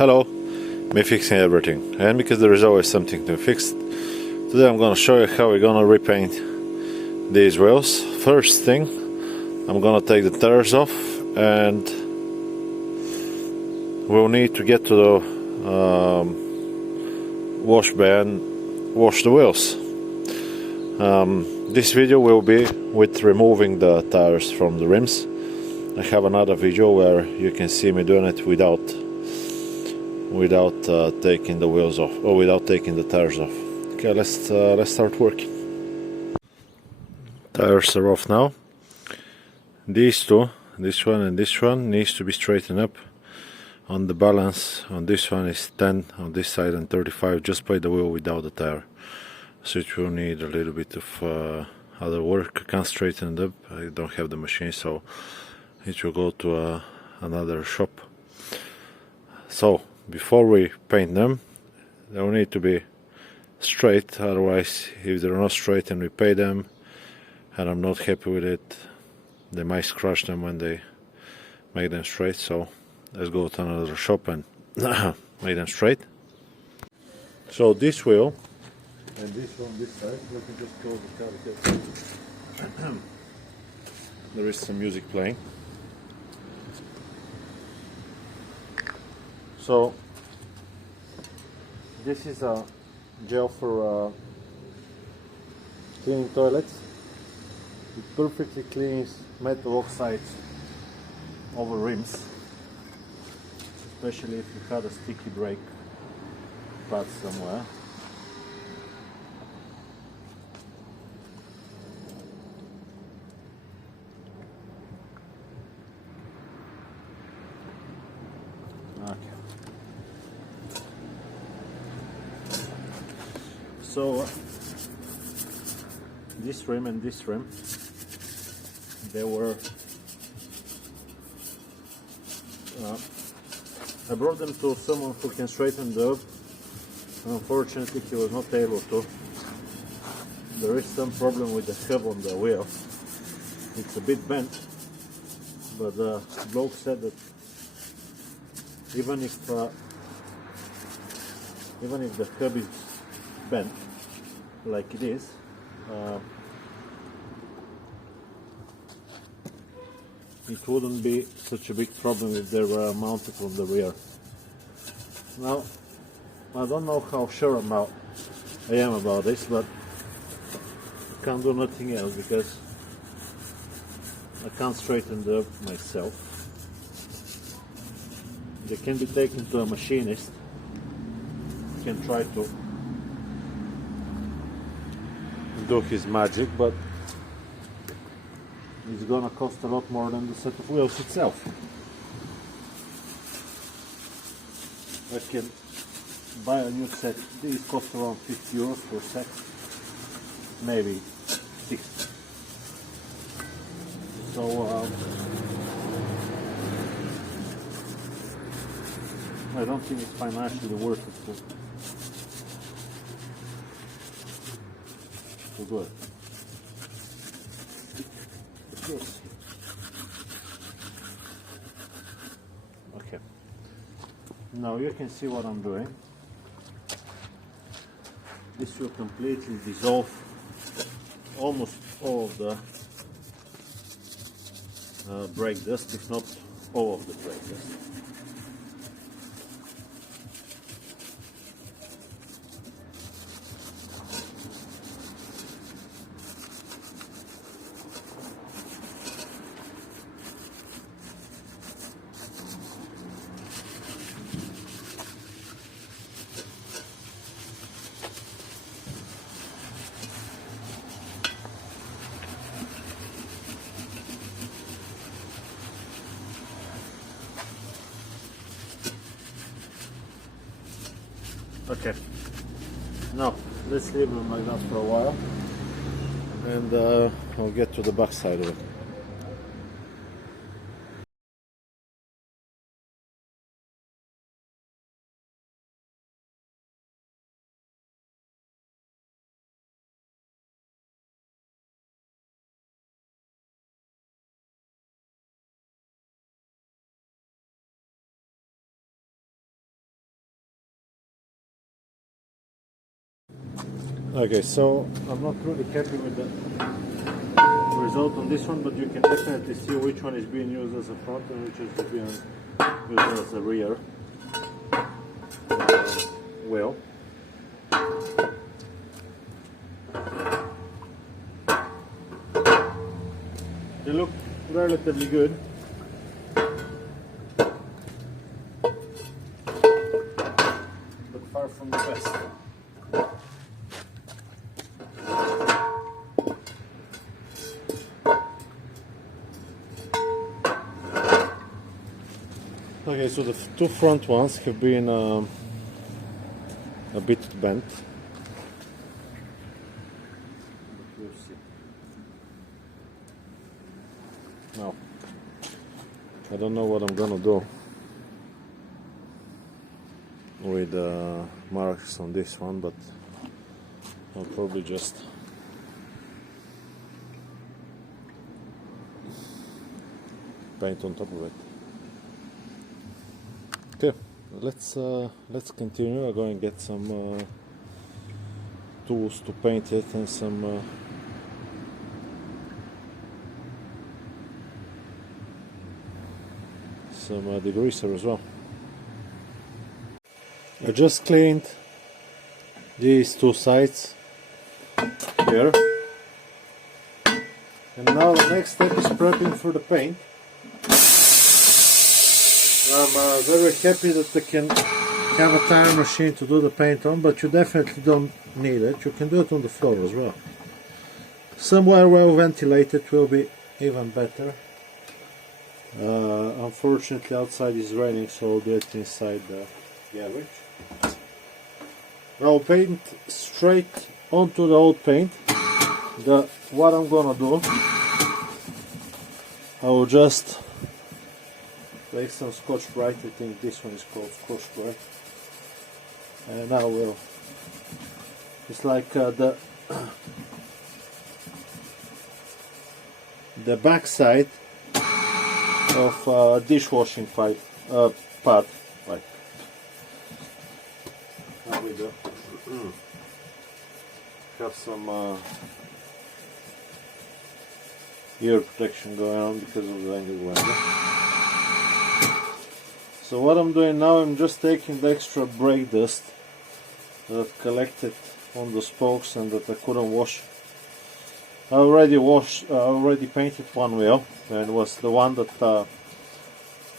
Hello, me fixing everything, and because there is always something to fix, today I'm gonna show you how we're gonna repaint these wheels. First thing, I'm gonna take the tires off, and we'll need to get to the wash bay and wash the wheels. This video will be with removing the tires from the rims. I have another video where you can see me doing it without taking the wheels off, or without taking the tires off. Okay, let's start working. Tires are off now. These two, this one and this one, needs to be straightened up. On the balance on this one is 10 on this side and 35 just by the wheel without the tire, so it will need a little bit of other work. I can't straighten it up, I don't have the machine, so it will go to another shop. So before we paint them, they will need to be straight, otherwise if they're not straight and we pay them and I'm not happy with it, they might scratch them when they make them straight. So let's go to another shop and make them straight. So this wheel and this one this side, let me just close the car because there is some music playing. So this is a gel for cleaning toilets. It perfectly cleans metal oxides over rims, especially if you had a sticky brake pad somewhere. Okay. So this rim and this rim, they were I brought them to someone who can straighten them up. Unfortunately, he was not able to. There is some problem with the hub on the wheel. It's a bit bent, but the bloke said that even if the hub is bent like it is, it wouldn't be such a big problem if they were mounted on the rear. Now, I don't know how sure I am about this, but I can't do nothing else because I can't straighten them up myself. They can be taken to a machinist, can try to do his magic, but it's gonna cost a lot more than the set of wheels itself. I can buy a new set. These cost around 50 euros per set, maybe 60. So I don't think it's financially worth it to do it. Okay, now you can see what I'm doing. This will completely dissolve almost all of the brake dust, if not all of the brake dust. Okay, now let's leave them like that for a while, and I'll get to the back side of it. Okay, so I'm not really happy with the result on this one, but you can definitely see which one is being used as a front and which is being used as a rear wheel. They look relatively good. But far from the best. Okay, so the two front ones have been a bit bent. We'll see. Now, I don't know what I'm gonna do with marks on this one, but I'll probably just paint on top of it. Okay, let's continue. I'm going to get some tools to paint it and some degreaser as well. I just cleaned these two sides here, and now the next step is prepping for the paint. I'm very happy that I can have a tire machine to do the paint on, but you definitely don't need it. You can do it on the floor as well. Somewhere well ventilated will be even better. Unfortunately outside is raining, so I'll do it inside the garage. I'll paint straight onto the old paint. What I'm gonna do, I will just place some Scotch Brite. I think this one is called Scotch Brite, and I will. It's like the back side of dishwashing pad. Now we do have some ear protection going on because of the angled weather. So what I'm doing now, I'm just taking the extra brake dust that collected on the spokes and that I couldn't wash. I already painted one wheel, and it was the one that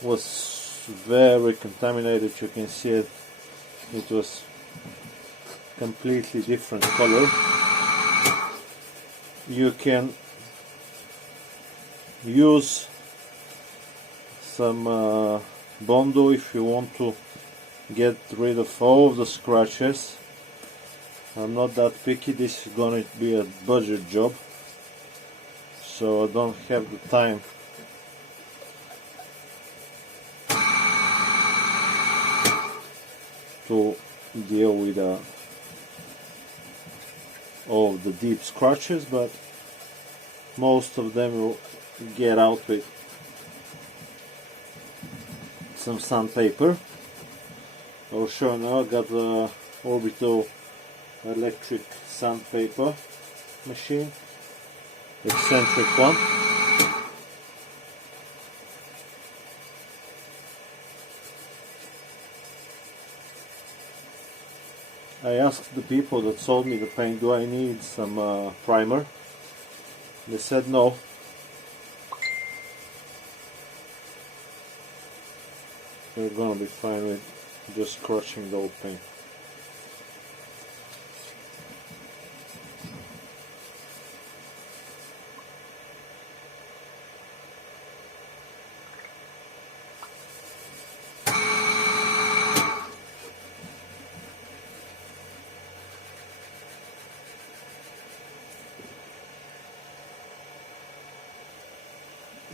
was very contaminated. You can see it. It was completely different color. You can use some Bondo if you want to get rid of all of the scratches. I'm not that picky. This is going to be a budget job, so I don't have the time to deal with all of the deep scratches, but most of them will get out with some sandpaper. I'll show you now. I got the Orbital electric sandpaper machine, eccentric one. I asked the people that sold me the paint, do I need some primer? They said no. We're gonna be fine with just scratching the old paint.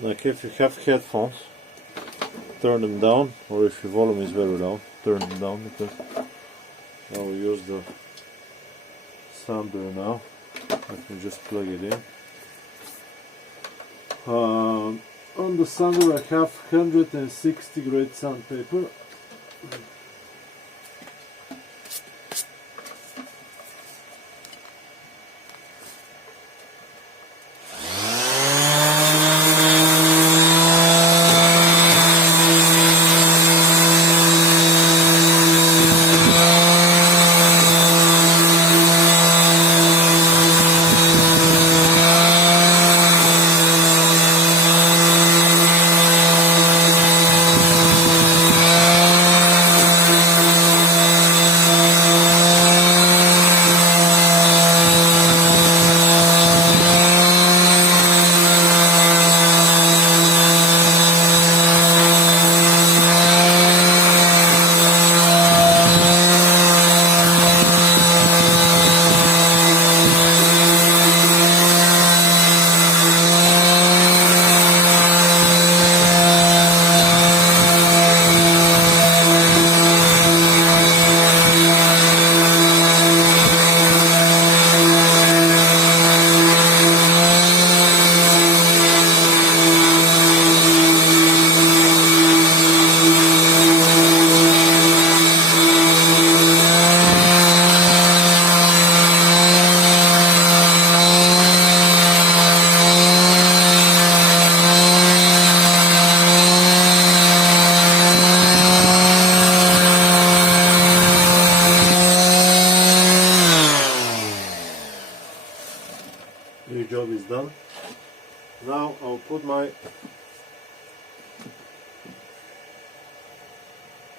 Like if you have headphones, turn them down, or if your volume is very loud, turn them down, because I will use the sander now. Let me just plug it in. On the sander I have 160 grade sandpaper.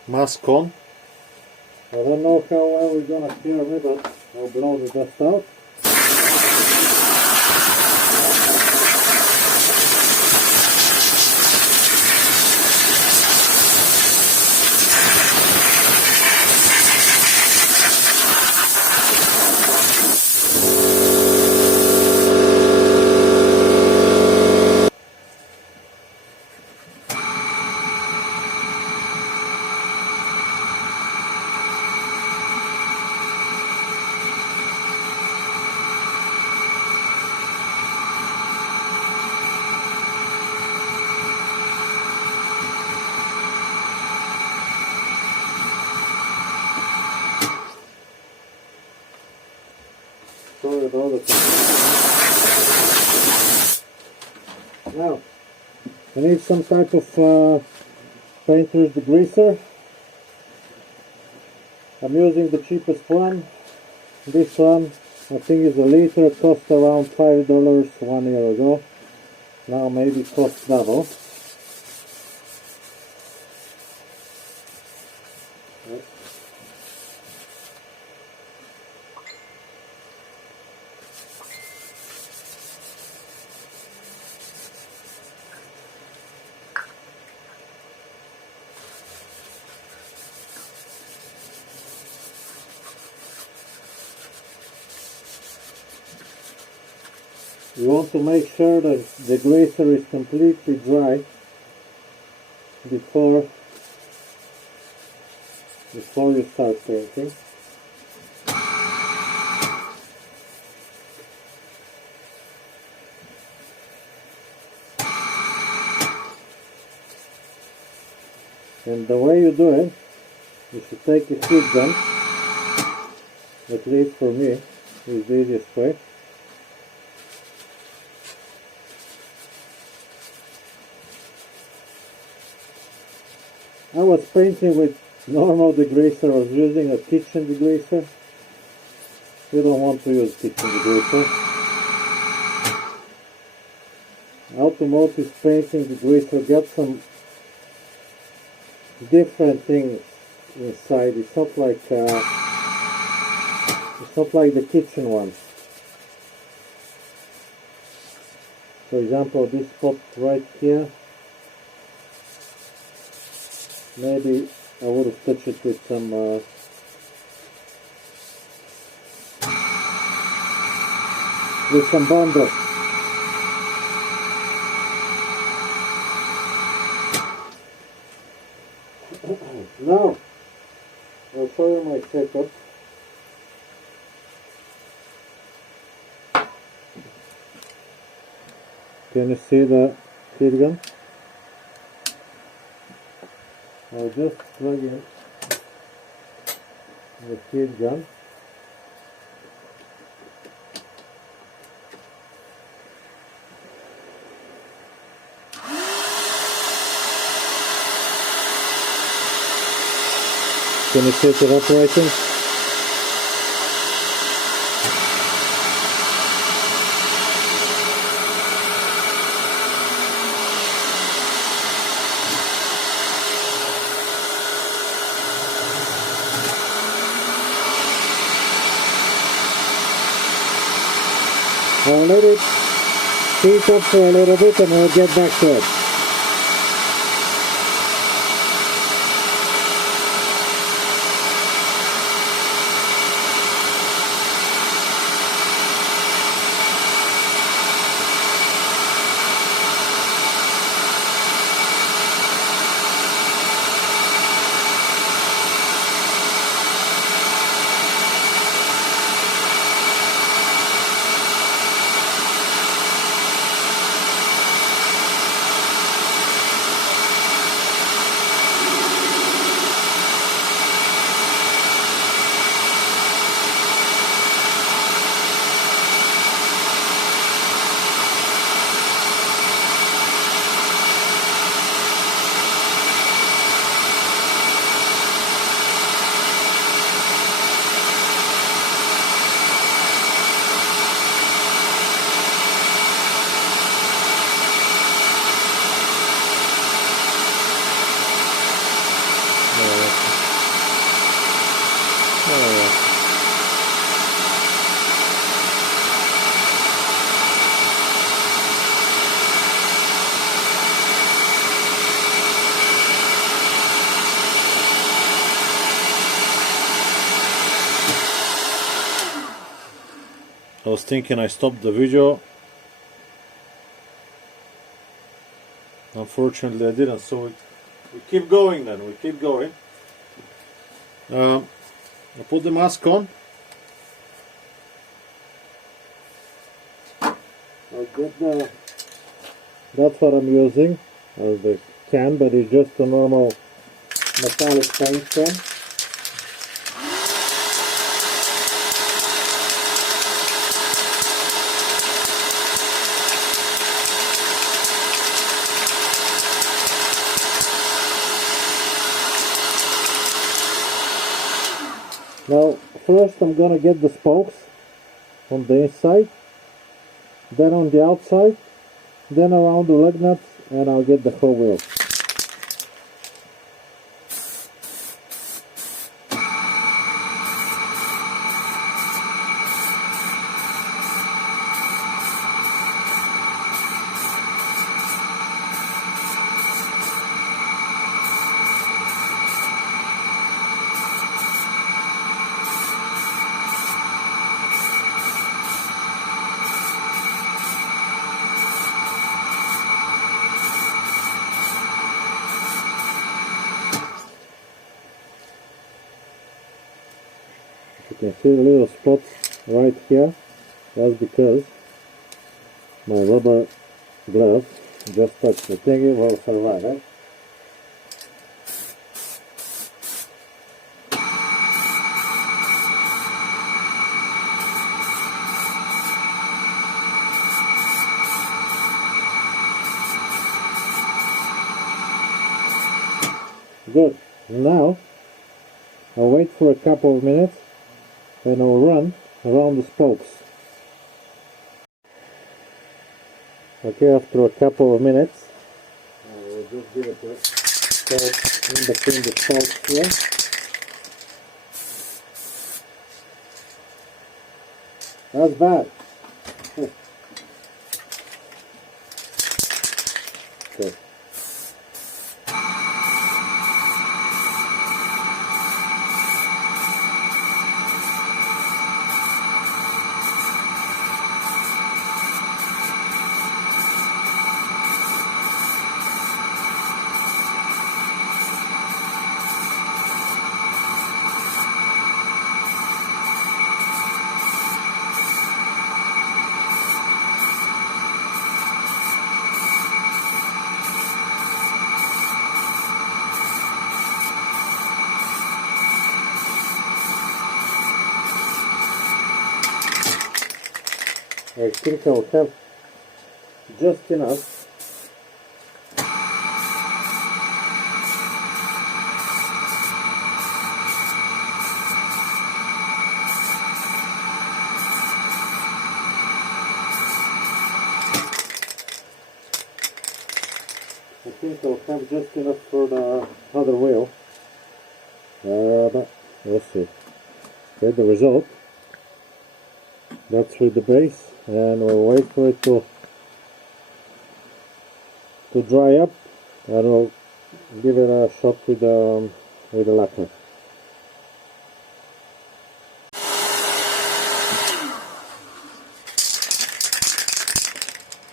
mask on. I don't know how well we're gonna hear me, but I'll blow the dust out. Sorry about it. Now, I need some type of painter's degreaser. I'm using the cheapest one. This one, I think, is a liter. It cost around $5 1 year ago. Now maybe it costs double. You want to make sure that the degreaser is completely dry before you start painting. And the way you do it is to take a heat gun, at least for me, is the easiest way. I was painting with normal degreaser. I was using a kitchen degreaser. You don't want to use kitchen degreaser. Automotive painting degreaser got some different things inside. It's not like the kitchen one. For example, this spot right here. Maybe I would have touched it with some Bondo. Now, I'll show you my setup. Can you see the heat gun? I'll just plug in the heat gun. Can you set it operating? I'll let it heat up for a little bit and we'll get back to it. I was thinking I stopped the video. Unfortunately I didn't, so we keep going then, we keep going. I put the mask on. I'll get the, that's what I'm using as the can, but it's just a normal metallic paint can. Now, first I'm gonna get the spokes on the inside, then on the outside, then around the lug nuts, and I'll get the whole wheel. You can see the little spots right here. That's because my rubber glove just touched the thing. It will survive, eh? Good. Now I'll wait for a couple of minutes and I'll run around the spokes. Okay, after a couple of minutes, I will just give it a spoke in between the spokes here. That's bad. Okay. I think I'll have just enough. I think I'll have just enough for the other wheel. But let's see. Okay, the result. That's with the base, and we'll wait for it to dry up, and we'll give it a shot with the lacquer.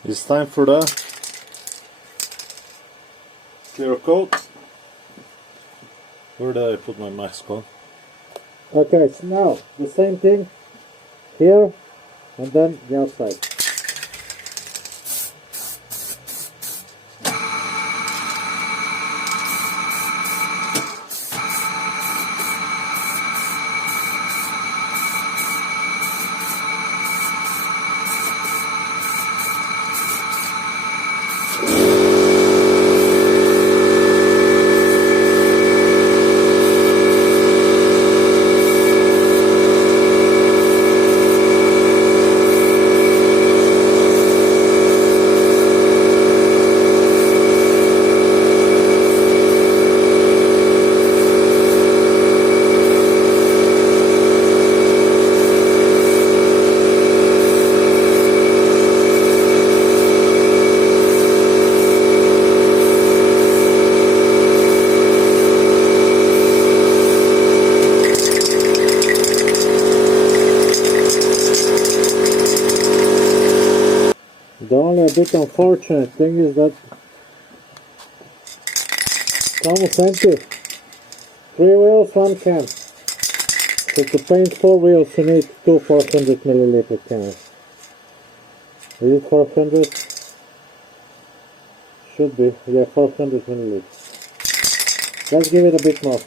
It's time for the clear coat. Where did I put my mask on? Okay, so now the same thing here and then the outside. bit unfortunate thing is that it's almost empty. 3 wheels, 1 can. So to paint 4 wheels you need 2 400 milliliter cans. Is it 400? Should be, yeah, 400 milliliters. Let's give it a bit more.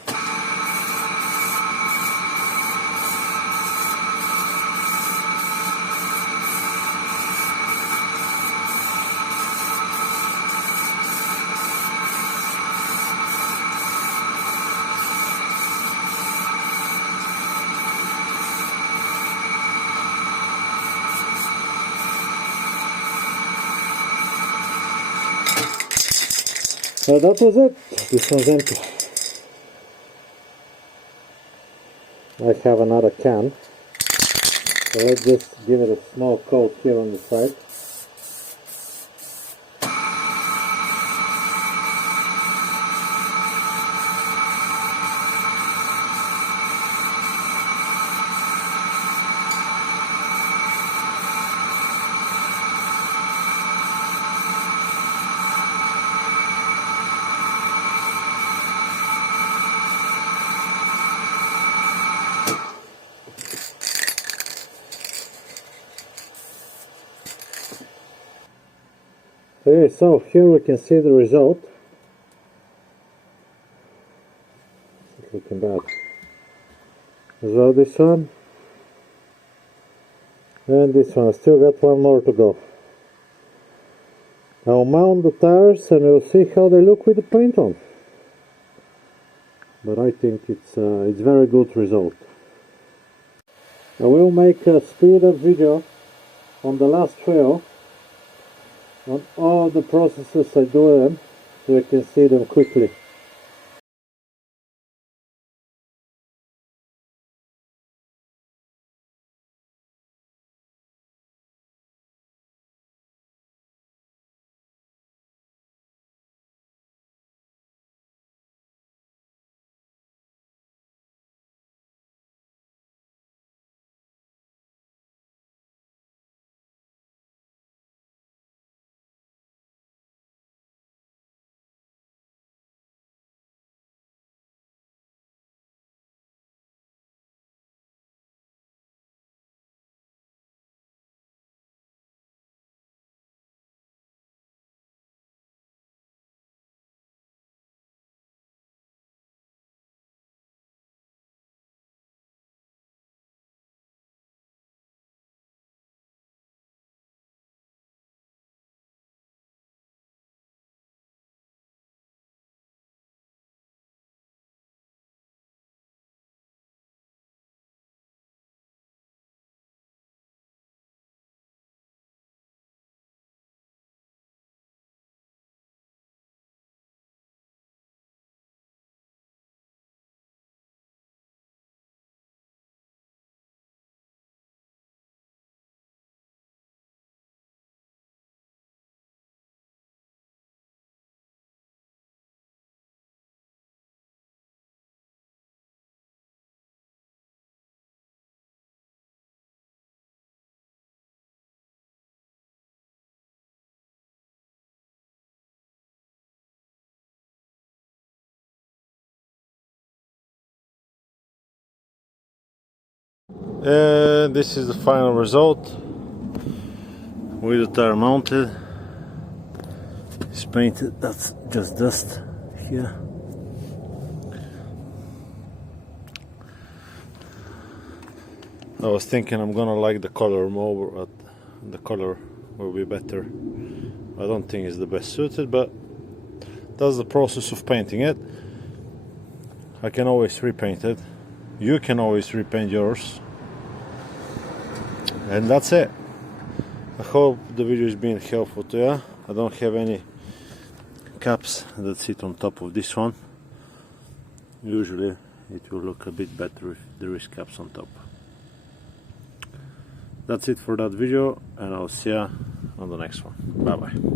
So that was it. This one's empty. I have another can. So let's just give it a small coat here on the side. Okay, so here we can see the result. It's looking bad. So this one and this one. I still got one more to go. I'll mount the tires and we'll see how they look with the paint on. But I think it's very good result. I will make a speed up video on the last trail on all the processes I do them, so you can see them quickly. And this is the final result with the tire mounted. It's painted, that's just dust here. I was thinking I'm gonna like the color more, but the color will be better. I don't think it's the best suited, but that's the process of painting it. I can always repaint it. You can always repaint yours. And that's it. I hope the video is being helpful to you. I don't have any caps that sit on top of this one. Usually it will look a bit better if there is caps on top. That's it for that video, and I'll see you on the next one. Bye bye.